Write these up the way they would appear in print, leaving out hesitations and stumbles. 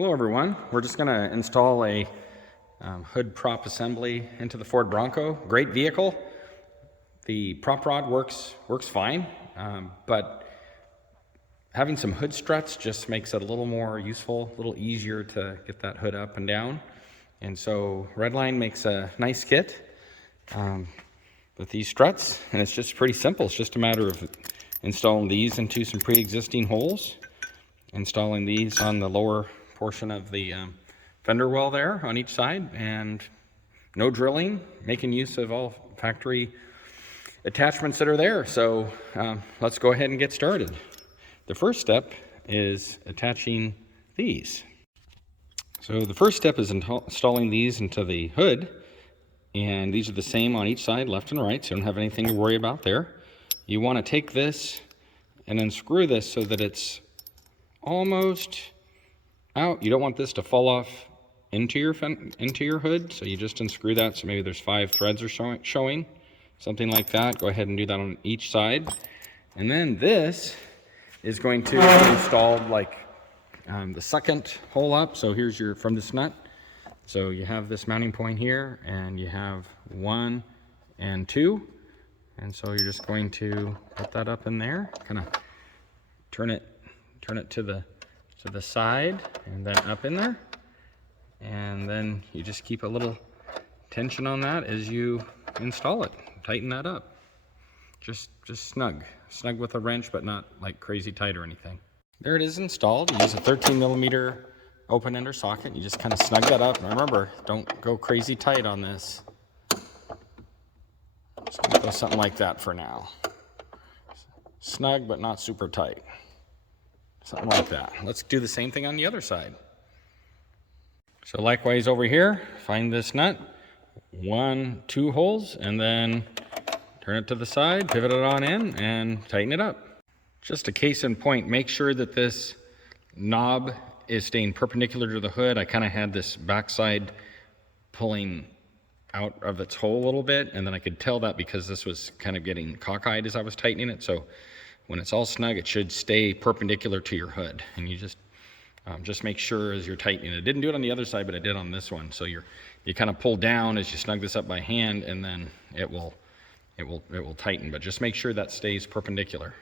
Hello everyone, we're just going to install a hood prop assembly into the Ford Bronco. Great vehicle. The prop rod works fine, but having some hood struts just makes it a little more useful, a little easier to get that hood up and down. And so Redline makes a nice kit with these struts, and it's just pretty simple. It's just a matter of installing these into some pre-existing holes, installing these on the lower portion of the fender well there on each side, and no drilling, making use of all factory attachments that are there. So let's go ahead and get started. The first step is attaching these. So the first step is installing these into the hood, and these are the same on each side, left and right, so you don't have anything to worry about there. You want to take this and then screw this so that it's almost out. You don't want this to fall off into your hood, so you just unscrew that. So maybe there's 5 threads are showing, something like that. Go ahead and do that on each side. And then this is going to be installed like the second hole up. So here's your, from this nut. So you have this mounting point here, and you have 1 and 2. And so you're just going to put that up in there, kind of turn it to the side and then up in there. And then you just keep a little tension on that as you install it. Tighten that up. Just snug with a wrench, but not like crazy tight or anything. There it is installed. You use a 13mm open-ender socket. You just kind of snug that up. And remember, don't go crazy tight on this. Just gonna go something like that for now. Snug, but not super tight. Something like that. Let's do the same thing on the other side. So likewise over here, find this nut, 1, 2 holes, and then turn it to the side, pivot it on in, and tighten it up. Just a case in point, make sure that this knob is staying perpendicular to the hood. I kind of had this backside pulling out of its hole a little bit, and then I could tell that because this was kind of getting cockeyed as I was tightening it. So when it's all snug, it should stay perpendicular to your hood, and you just make sure as you're tightening it. I didn't do it on the other side, but I did on this one. So you kind of pull down as you snug this up by hand, and then it will tighten. But just make sure that stays perpendicular.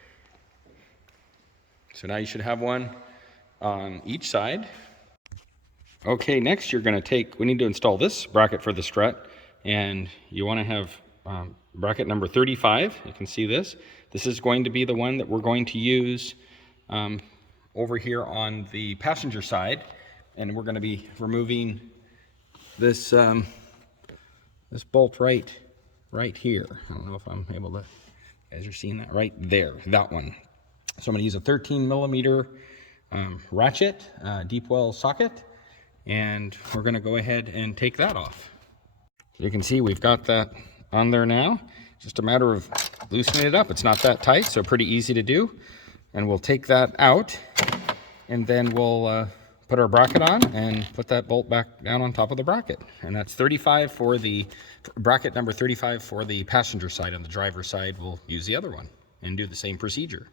So now you should have one on each side. Okay, next you're going to we need to install this bracket for the strut, and you want to have bracket number 35. You can see this. This is going to be the one that we're going to use over here on the passenger side, and we're going to be removing this this bolt right here. I don't know if I'm able to, you guys are seeing that right there, that one. So I'm going to use a 13mm ratchet deep well socket, and we're going to go ahead and take that off. You can see we've got that on there now. Just a matter of loosening it up. It's not that tight, so pretty easy to do. And we'll take that out, and then we'll put our bracket on and put that bolt back down on top of the bracket. And that's 35 for the bracket number 35 for the passenger side. On the driver's side, we'll use the other one and do the same procedure.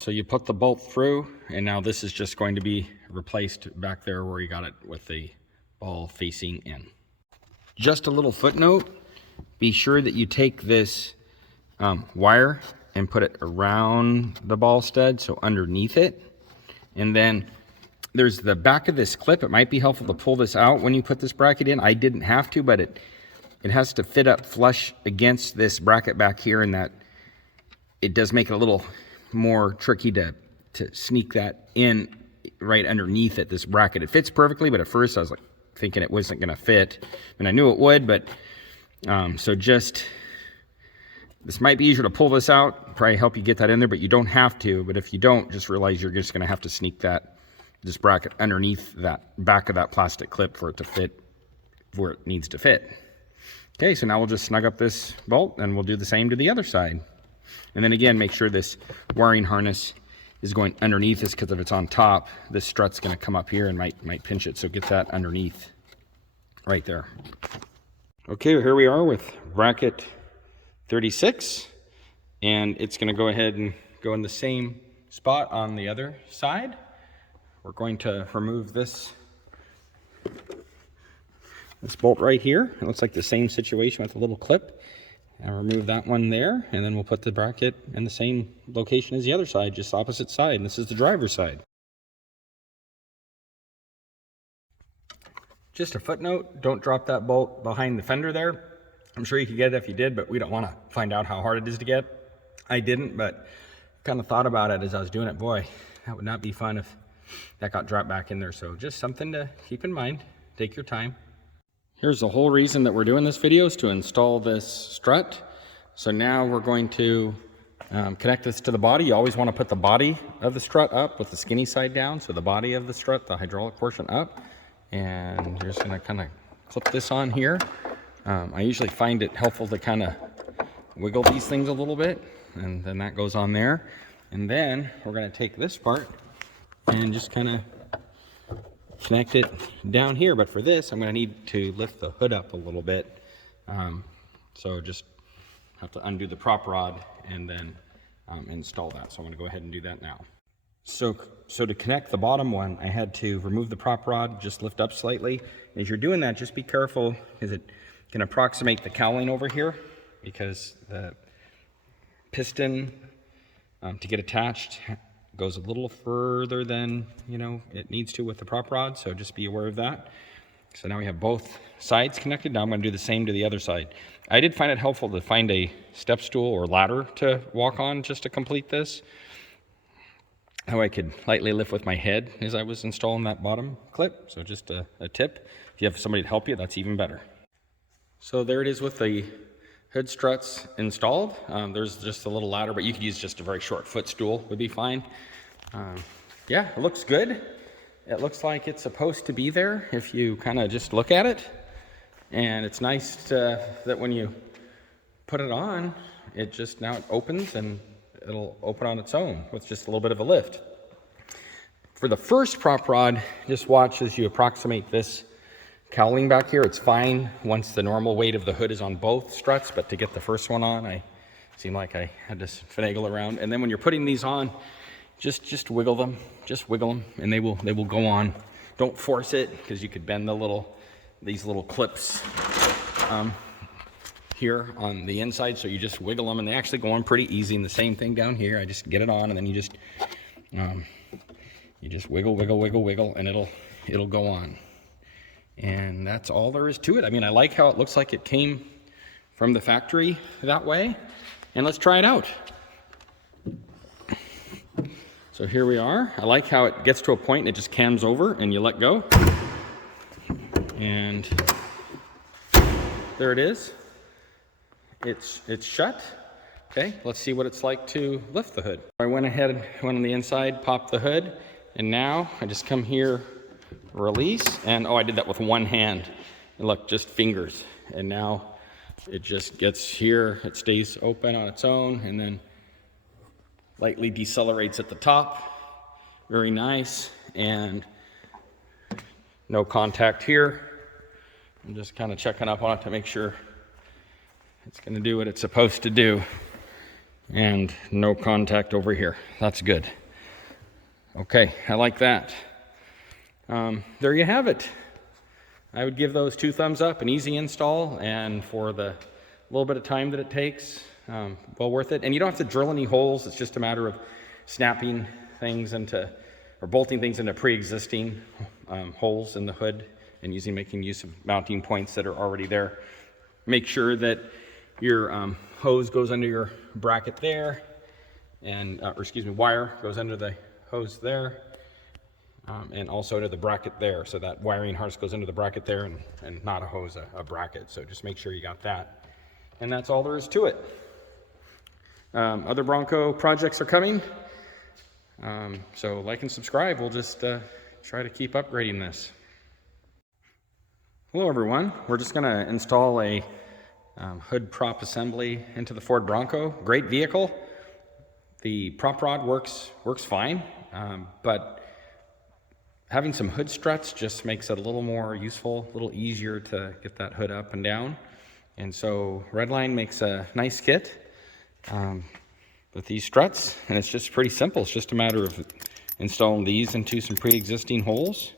So you put the bolt through, and now this is just going to be replaced back there where you got it with the ball facing in. Just a little footnote. Be sure that you take this wire and put it around the ball stud, so underneath it. And then there's the back of this clip. It might be helpful to pull this out when you put this bracket in. I didn't have to, but it has to fit up flush against this bracket back here, and that it does make it a little more tricky to sneak that in right underneath it, this bracket. It fits perfectly, but at first I was like thinking it wasn't going to fit, and I knew it would, but so this might be easier to pull this out, probably help you get that in there, but you don't have to. But if you don't, just realize you're just going to have to sneak this bracket underneath that back of that plastic clip for it to fit where it needs to fit. Okay, so now we'll just snug up this bolt, and we'll do the same to the other side. And then again, make sure this wiring harness is going underneath this, because if it's on top, this strut's going to come up here and might pinch it. So get that underneath right there. Okay, here we are with bracket 36, and it's going to go ahead and go in the same spot on the other side. We're going to remove this this bolt right here. It looks like the same situation with a little clip. And remove that one there, and then we'll put the bracket in the same location as the other side, just opposite side, and this is the driver's side. Just a footnote, don't drop that bolt behind the fender there. I'm sure you could get it if you did, but we don't want to find out how hard it is to get. I didn't, but kind of thought about it as I was doing it. Boy, that would not be fun if that got dropped back in there. So just something to keep in mind. Take your time. Here's the whole reason that we're doing this video, is to install this strut. So now we're going to connect this to the body. You always want to put the body of the strut up with the skinny side down. So the body of the strut, the hydraulic portion up. And you're just going to kind of clip this on here. I usually find it helpful to kind of wiggle these things a little bit, and then that goes on there. And then we're going to take this part and just kind of connect it down here. But for this, I'm going to need to lift the hood up a little bit. So just have to undo the prop rod and then install that. So I'm going to go ahead and do that now. So to connect the bottom one, I had to remove the prop rod, just lift up slightly. As you're doing that, just be careful, because it can approximate the cowling over here, because the piston to get attached goes a little further than it needs to with the prop rod. So just be aware of that. So now we have both sides connected. Now I'm going to do the same to the other side. I did find it helpful to find a step stool or ladder to walk on just to complete this. How I could lightly lift with my head as I was installing that bottom clip. So just a tip. If you have somebody to help you, that's even better. So there it is with the hood struts installed. There's just a little ladder, but you could use just a very short footstool, would be fine. Yeah, it looks good. It looks like it's supposed to be there if you kind of just look at it. And it's nice that when you put it on, it just now it opens, and it'll open on its own with just a little bit of a lift. For the first prop rod, just watch as you approximate this cowling back here. It's fine once the normal weight of the hood is on both struts, but to get the first one on, I seemed like I had to finagle around. And then when you're putting these on, just wiggle them, and they will go on. Don't force it, because you could bend these little clips here on the inside. So you just wiggle them, and they actually go on pretty easy. And the same thing down here. I just get it on, and then you just wiggle, and it'll go on. And that's all there is to it. I mean, I like how it looks like it came from the factory that way. And let's try it out. So here we are. I like how it gets to a point and it just cams over and you let go. And there it is. It's shut. Okay, let's see what it's like to lift the hood. I went on the inside, popped the hood, and now I just come here, release, and I did that with one hand. And look, just fingers. And now it just gets here, it stays open on its own, and then lightly decelerates at the top. Very nice, and no contact here. I'm just kind of checking up on it to make sure it's going to do what it's supposed to do. And no contact over here. That's good. Okay, I like that. There you have it. I would give those 2 thumbs up, an easy install, and for the little bit of time that it takes, well worth it. And you don't have to drill any holes. It's just a matter of snapping things or bolting things into pre-existing holes in the hood and making use of mounting points that are already there. Make sure that your hose goes under your bracket there, and wire goes under the hose there, and also to the bracket there. So that wiring harness goes into the bracket there, and not a hose, a bracket. So just make sure you got that. And that's all there is to it. Other Bronco projects are coming. So like and subscribe. We'll just try to keep upgrading this. Hello everyone. We're just going to install a hood prop assembly into the Ford Bronco. Great vehicle. The prop rod works fine, but having some hood struts just makes it a little more useful, a little easier to get that hood up and down. And so Redline makes a nice kit with these struts, and it's just pretty simple. It's just a matter of installing these into some pre-existing holes,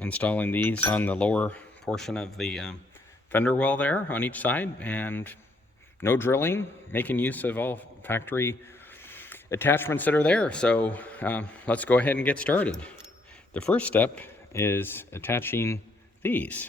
installing these on the lower portion of the fender well there on each side, and no drilling, making use of all factory attachments that are there. So let's go ahead and get started. The first step is attaching these.